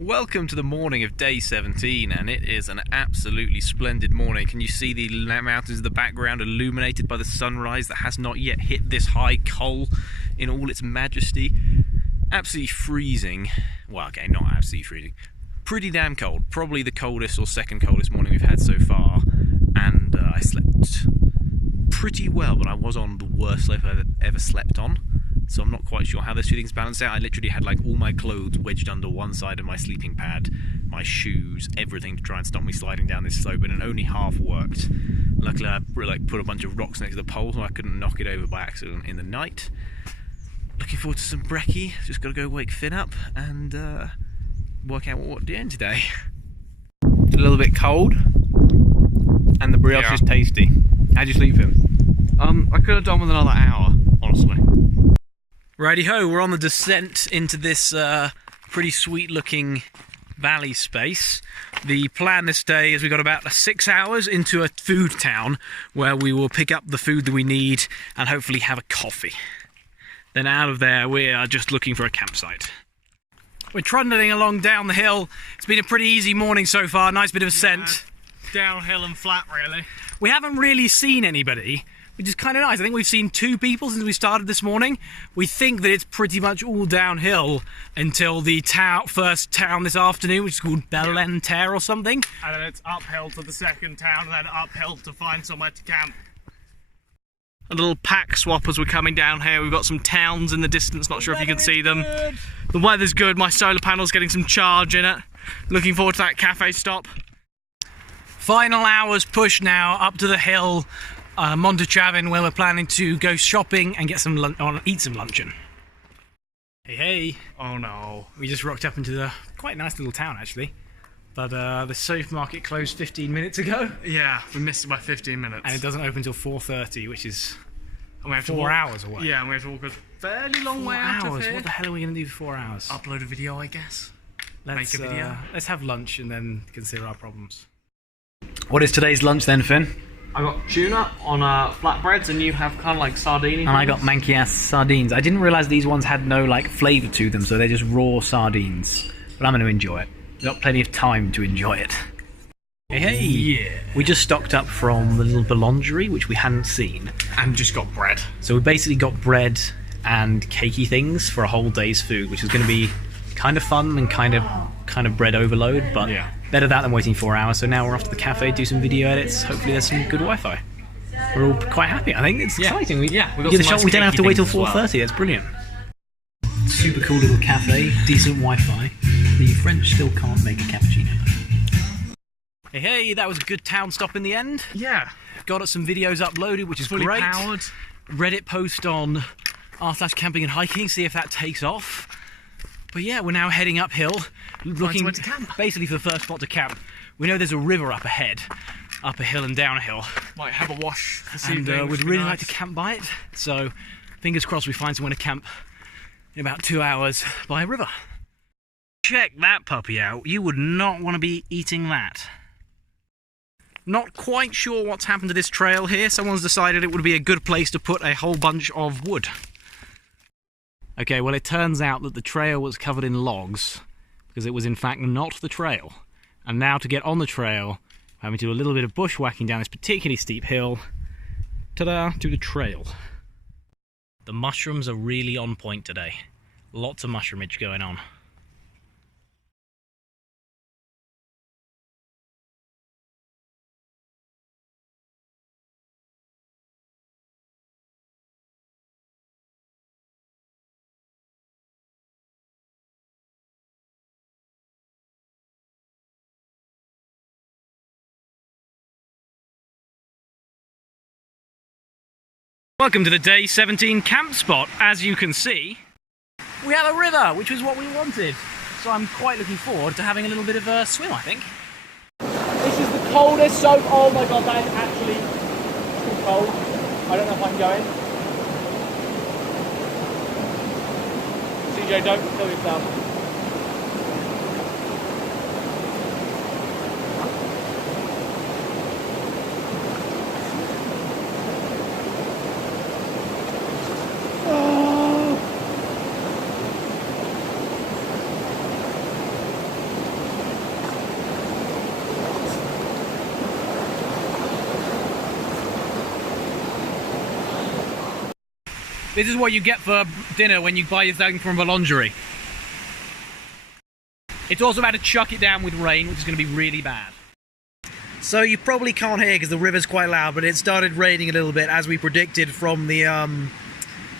Welcome to the morning of day 17, and it is an absolutely splendid morning. Can you see the mountains in the background illuminated by the sunrise that has not yet hit this high col in all its majesty? Absolutely freezing. Well, okay, not absolutely freezing. Pretty damn cold. Probably the coldest or second coldest morning we've had so far. And I slept pretty well, but I was on the worst slope I've ever slept on. So I'm not quite sure how those two things balance out. I literally had like all my clothes wedged under one side of my sleeping pad, my shoes, everything to try and stop me sliding down this slope, and it only half worked. Luckily I put a bunch of rocks next to the pole so I couldn't knock it over by accident in the night. Looking forward to some brekkie. Just got to go wake Finn up and work out what we're doing today. It's a little bit cold, and the brioche is tasty. How'd you sleep, Finn? I could have done with another hour, honestly. Righty ho, we're on the descent into this pretty sweet looking valley space. The plan this day is we've got about 6 hours into a food town where we will pick up the food that we need and hopefully have a coffee. Then out of there we are just looking for a campsite. We're trundling along down the hill. It's been a pretty easy morning so far, nice bit of ascent. Yeah, downhill and flat really. We haven't really seen anybody, which is kind of nice. I think we've seen 2 people since we started this morning. We think that it's pretty much all downhill until the first town this afternoon, which is called Bellenter or something. And then it's uphill to the second town, and then uphill to find somewhere to camp. A little pack swap as we're coming down here. We've got some towns in the distance, not sure if you can see them. The weather's good, my solar panel's getting some charge in it. Looking forward to that cafe stop. Final hours push now up to the hill. Montechavin, where we're planning to go shopping and get some eat some luncheon. Hey, hey! Oh no! We just rocked up into the quite nice little town actually, but the supermarket closed 15 minutes ago. Yeah, we missed it by 15 minutes, and it doesn't open until 4:30, which is and we have 4 hours away. Yeah, and we have to walk a fairly long way out of here. What the hell are we going to do for 4 hours? Upload a video, I guess. Make a video. Let's have lunch and then consider our problems. What is today's lunch then, Finn? I got tuna on flatbreads, and you have kind of like sardine. And I got manky ass sardines. I didn't realise these ones had no like flavour to them, so they're just raw sardines. But I'm going to enjoy it. We've got plenty of time to enjoy it. Hey, hey! Yeah! We just stocked up from the little boulangerie, which we hadn't seen. And just got bread. So we basically got bread and cakey things for a whole day's food, which is going to be kind of fun and kind of bread overload, but yeah. Better that than waiting 4 hours. So now we're off to the cafe, do some video edits. Hopefully there's some good Wi-Fi. We're all quite happy. I think it's exciting. We got get a shot. Nice We don't have to wait till 4:30. Well. That's brilliant. Super cool little cafe, decent Wi-Fi. The French still can't make a cappuccino. Hey, hey! That was a good town stop in the end. Yeah. Got us some videos uploaded, which is fully great. Powered. Reddit post on r/camping and hiking. See if that takes off. But yeah, we're now heading uphill, looking basically for the first spot to camp. We know there's a river up ahead, up a hill and down a hill. Might have a wash this and evening. We'd really like to camp by it. So fingers crossed we find somewhere to camp in about 2 hours by a river. Check that puppy out. You would not want to be eating that. Not quite sure what's happened to this trail here. Someone's decided it would be a good place to put a whole bunch of wood. Okay, well it turns out that the trail was covered in logs because it was in fact not the trail. And now to get on the trail, I'm having to do a little bit of bushwhacking down this particularly steep hill. Ta-da, to the trail. The mushrooms are really on point today. Lots of mushroomage going on. Welcome to the day 17 camp spot. As you can see, we have a river, which was what we wanted. So I'm quite looking forward to having a little bit of a swim, I think. This is the coldest soap. Oh my god, that is actually too cold. I don't know if I'm going. CJ, don't kill yourself. This is what you get for dinner when you buy your thing from Boulangerie. It's also about to chuck it down with rain, which is going to be really bad. So you probably can't hear because the river's quite loud, but it started raining a little bit as we predicted from the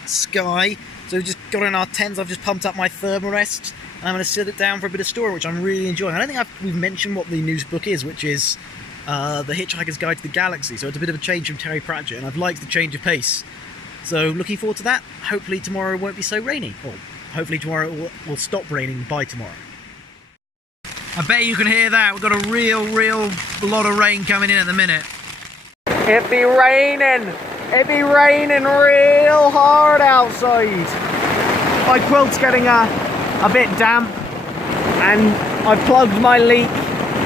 sky. So we've just got in our tents. I've just pumped up my thermarest. I'm going to sit it down for a bit of story, which I'm really enjoying. I don't think we've mentioned what the news book is, which is The Hitchhiker's Guide to the Galaxy. So it's a bit of a change from Terry Pratchett, and I've liked the change of pace. So looking forward to that. Hopefully tomorrow won't be so rainy. Or hopefully tomorrow it will stop raining by tomorrow. I bet you can hear that. We've got a real lot of rain coming in at the minute. It be raining. It be raining real hard outside. My quilt's getting a bit damp, and I've plugged my leak.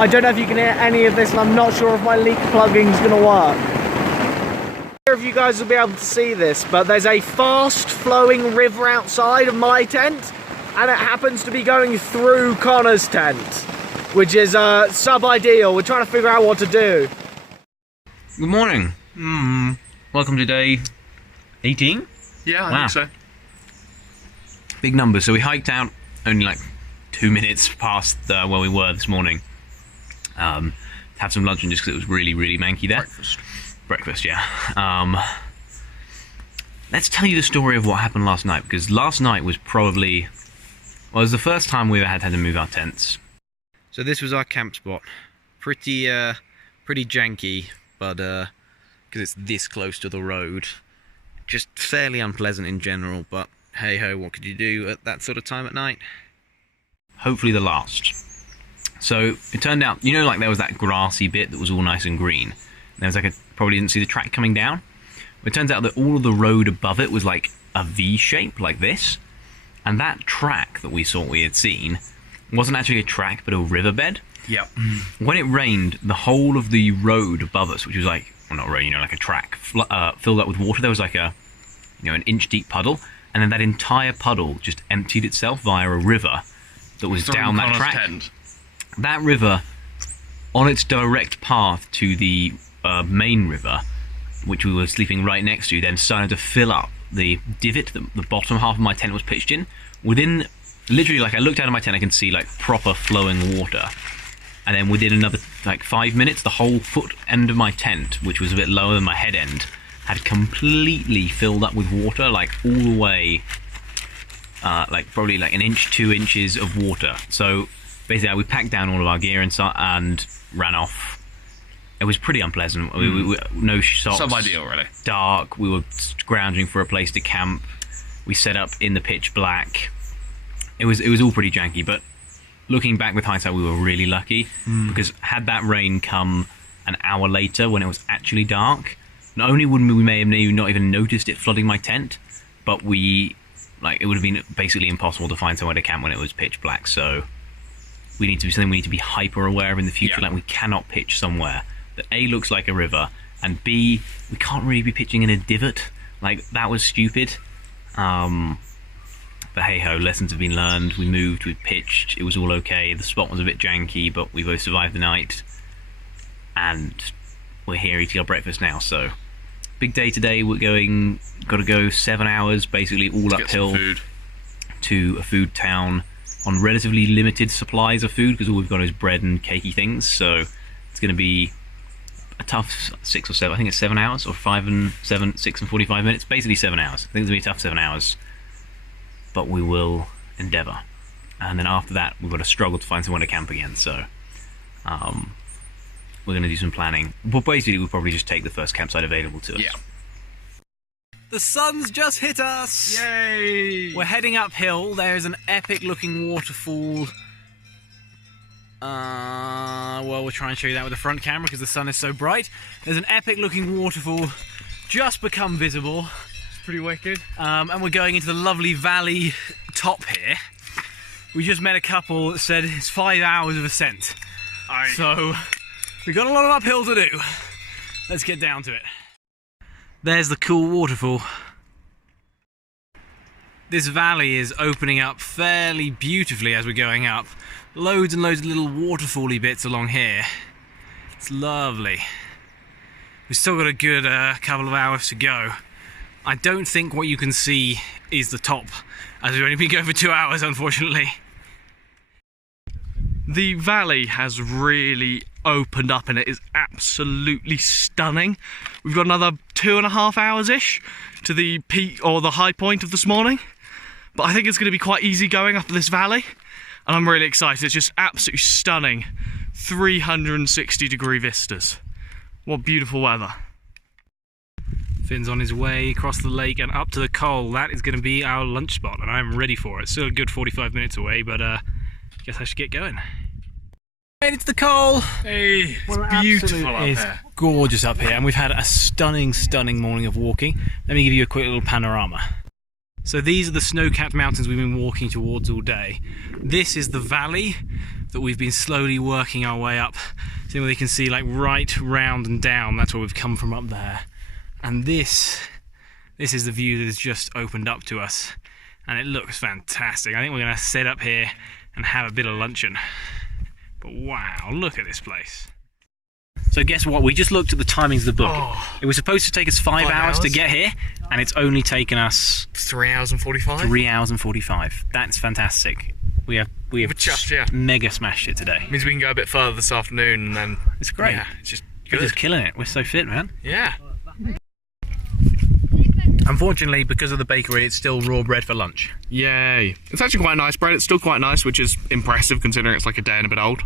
I don't know if you can hear any of this, and I'm not sure if my leak plugging's going to work. If you guys will be able to see this, but there's a fast flowing river outside of my tent, and it happens to be going through Connor's tent, which is sub-ideal. We're trying to figure out what to do. Good morning. Welcome to day 18? Yeah, I think so. Big numbers. So we hiked out only like 2 minutes past where we were this morning. To have some lunch, and just because it was really manky there. Breakfast, yeah. Let's tell you the story of what happened last night, because last night was probably... Well, it was the first time we ever had to move our tents. So this was our camp spot. Pretty janky, but because it's this close to the road, just fairly unpleasant in general, but hey ho, what could you do at that sort of time at night? Hopefully the last. So it turned out, you know, like there was that grassy bit that was all nice and green. There was like probably didn't see the track coming down. It turns out that all of the road above it was like a V shape like this. And that track that we thought we had seen wasn't actually a track, but a riverbed. Yep. When it rained, the whole of the road above us, which was like, well, not rain, you know, like a track, filled up with water. There was like a, you know, an inch deep puddle, and then that entire puddle just emptied itself via a river that was down that track. Tent. That river, on its direct path to the main river, which we were sleeping right next to, then started to fill up the divot that the bottom half of my tent was pitched in. Within, literally, like I looked out of my tent, I can see like proper flowing water. And then within another like 5 minutes, the whole foot end of my tent, which was a bit lower than my head end, had completely filled up with water, like all the way, like probably like 1 inch, 2 inches of water. So basically, we packed down all of our gear and ran off. It was pretty unpleasant. We no socks. Sub-ideal, really. Dark. We were scrounging for a place to camp. We set up in the pitch black. It was all pretty janky, but looking back with hindsight, we were really lucky because had that rain come an hour later when it was actually dark, not only would we may have not even noticed it flooding my tent, but it would have been basically impossible to find somewhere to camp when it was pitch black. So we need to be hyper aware of in the future. Yeah. Like we cannot pitch somewhere that A, looks like a river, and B, we can't really be pitching in a divot. Like, that was stupid. But hey ho, lessons have been learned. We moved, we pitched, it was all okay. The spot was a bit janky, but we both survived the night. And we're here eating our breakfast now, so big day today. Gotta go 7 hours, basically all uphill to a food town on relatively limited supplies of food, because all we've got is bread and cakey things. So it's gonna be a tough 6 or 7, I think it's 7 hours, or 5 and 7, 6 and 45 minutes, basically 7 hours. I think it's gonna be a tough 7 hours, but we will endeavour. And then after that, we've got to struggle to find somewhere to camp again, so we're gonna do some planning. But basically, we'll probably just take the first campsite available to us. Yeah. The sun's just hit us! Yay! We're heading uphill. There's an epic looking waterfall. Well, we'll try and show you that with the front camera because the sun is so bright. There's an epic looking waterfall just become visible. It's pretty wicked. And we're going into the lovely valley top here. We just met a couple that said it's 5 hours of ascent. So we've got a lot of uphill to do. Let's get down to it. There's the cool waterfall. This valley is opening up fairly beautifully as we're going up. Loads and loads of little waterfall-y bits along here. It's lovely. We've still got a good couple of hours to go. I don't think what you can see is the top, as we've only been going for 2 hours, unfortunately. The valley has really opened up and it is absolutely stunning. We've got another 2.5 hours-ish to the peak or the high point of this morning. But I think it's going to be quite easy going up this valley. And I'm really excited. It's just absolutely stunning. 360-degree vistas. What beautiful weather. Finn's on his way across the lake and up to the col. That is going to be our lunch spot, and I'm ready for it. Still a good 45 minutes away, but guess I should get going. Made it to the col. Hey, it's beautiful up It's here. gorgeous up here, and we've had a stunning, stunning morning of walking. Let me give you a quick little panorama. So these are the snow-capped mountains we've been walking towards all day. This is the valley that we've been slowly working our way up. See where you can see like right round and down. That's where we've come from up there. And this is the view that has just opened up to us, and it looks fantastic. I think we're going to sit up here and have a bit of luncheon. But wow, look at this place. So guess what? We just looked at the timings of the book. Oh. It was supposed to take us 5 hours to get here, and it's only taken us 3 hours and 45? 3 hours and 45. That's fantastic. We have chuffed, yeah. mega smashed it today. Means we can go a bit further this afternoon and then... It's great. Yeah, it's just We're good. just killing it. We're so fit, man. Yeah. Unfortunately, because of the bakery, it's still raw bread for lunch. Yay. It's actually quite nice bread. It's still quite nice, which is impressive considering it's like a day and a bit old.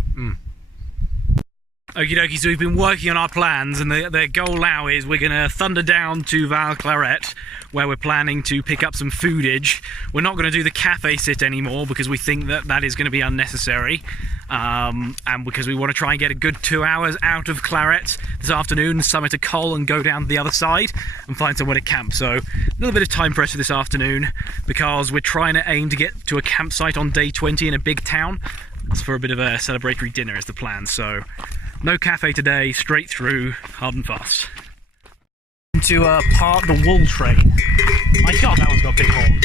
Okie dokie, so we've been working on our plans, and the goal now is we're going to thunder down to Val Claret, where we're planning to pick up some foodage. We're not going to do the cafe sit anymore because we think that that is going to be unnecessary, and because we want to try and get a good 2 hours out of Claret this afternoon, summit a col and go down the other side and find somewhere to camp. So a little bit of time pressure this afternoon because we're trying to aim to get to a campsite on day 20 in a big town. It's for a bit of a celebratory dinner is the plan, so no cafe today, straight through, hard and fast. To park the wool train. My god, that one's got big horns.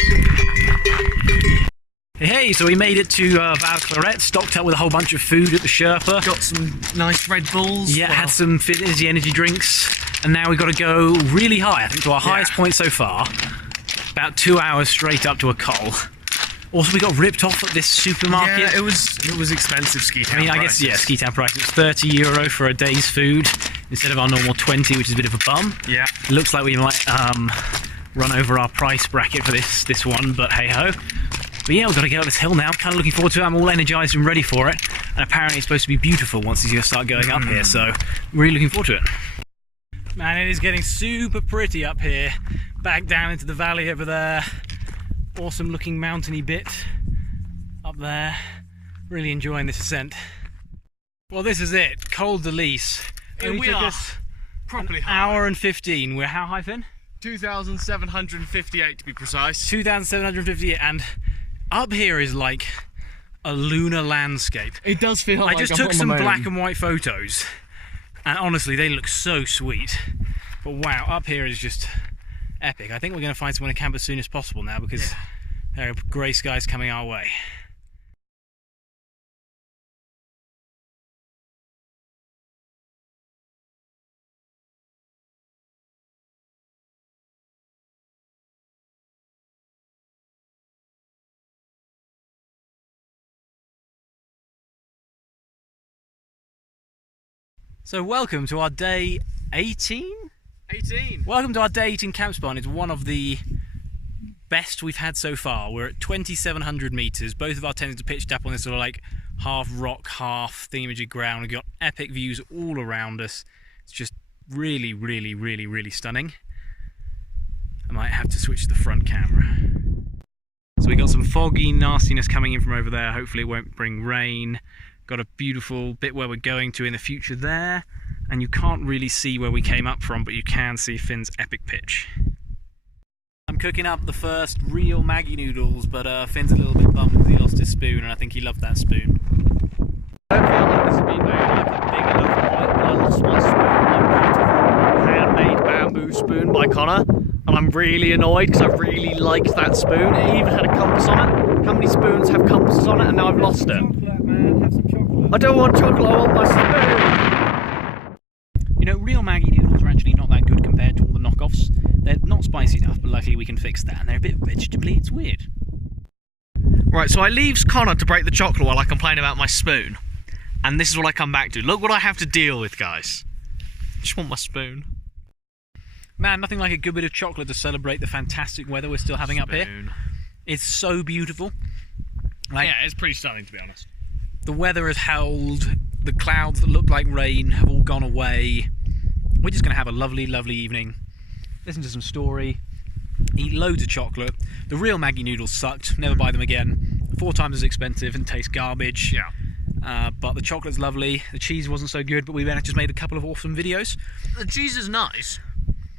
Hey, so we made it to Val Claret, stocked up with a whole bunch of food at the Sherpa. Got some nice Red Bulls. Yeah, had some fizzy energy drinks, and now we've got to go really high, I think to our highest point so far. About 2 hours straight up to a col. Also, we got ripped off at this supermarket. Yeah, it was expensive ski town. I mean, I guess, yeah, ski town price. It's €30 for a day's food instead of our normal 20, which is a bit of a bum. Yeah. It looks like we might run over our price bracket for this one, but hey ho. But yeah, we've got to get up this hill now. I'm kind of looking forward to it. I'm all energised and ready for it. And apparently it's supposed to be beautiful once you start going up here, so really looking forward to it. Man, it is getting super pretty up here. Back down into the valley over there. Awesome looking mountainy bit up there. Really enjoying this ascent. Well, this is it. Col de Lis. Only took us properly an high. hour and 15. We're how high, Finn? 2,758 to be precise. 2,758, and up here is like a lunar landscape. It does feel like I just took some black and white photos, and honestly, they look so sweet. But wow, up here is just epic. I think we're going to find somewhere to camp as soon as possible now because there are grey skies coming our way. So welcome to our day 18? 18. Welcome to our day 18 camp spot. It's one of the best we've had so far. We're at 2,700 metres. Both of our tents are pitched up on this sort of like half rock, half thingamajig ground. We've got epic views all around us. It's just really, really, really, really stunning. I might have to switch to the front camera. So we got some foggy nastiness coming in from over there. Hopefully it won't bring rain. Got a beautiful bit where we're going to in the future there, and you can't really see where we came up from, but you can see Finn's epic pitch. I'm cooking up the first real Maggie noodles, but Finn's a little bit bummed because he lost his spoon, and I think he loved that spoon. I don't feel like this has been made like a big enough point, but I lost my spoon, my beautiful handmade bamboo spoon by Connor, and I'm really annoyed because I really liked that spoon. It even had a compass on it. How many spoons have compasses on it, and now I've lost it? Chocolate, man. Have some chocolate. I don't want chocolate, I want my spoon! You know, real Maggie noodles are actually not that good compared to all the knockoffs. They're not spicy enough, but luckily we can fix that. And they're a bit vegetably, it's weird. Right, so I leaves Connor to break the chocolate while I complain about my spoon. And this is what I come back to. Look what I have to deal with, guys. I just want my spoon. Man, nothing like a good bit of chocolate to celebrate the fantastic weather we're still having up here. It's so beautiful. Like, yeah, it's pretty stunning, to be honest. The weather has held. The clouds that look like rain have all gone away. We're just going to have a lovely, lovely evening. Listen to some story. Eat loads of chocolate. The real Maggi noodles sucked. Never buy them again. 4 times as expensive and taste garbage. Yeah. But the chocolate's lovely. The cheese wasn't so good, but we just made a couple of awesome videos. The cheese is nice.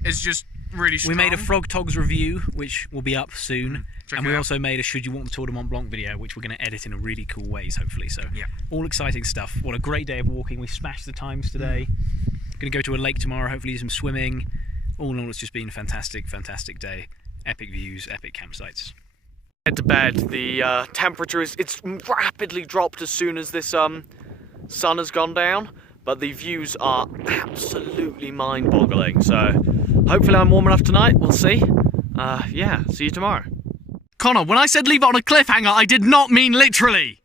It's just really strong. We made a Frog Togs review, which will be up soon. And we out. also made a Should You Want the Tour de Mont Blanc video, which we're going to edit in a really cool ways, hopefully. So, yeah. All exciting stuff. What a great day of walking. We smashed the times today. Going to go to a lake tomorrow, hopefully do some swimming. All in all, it's just been a fantastic, fantastic day. Epic views, epic campsites. Head to bed. The temperature it's rapidly dropped as soon as this sun has gone down, but the views are absolutely mind-boggling. So hopefully I'm warm enough tonight. We'll see. Yeah, see you tomorrow. Connor, when I said leave it on a cliffhanger, I did not mean literally.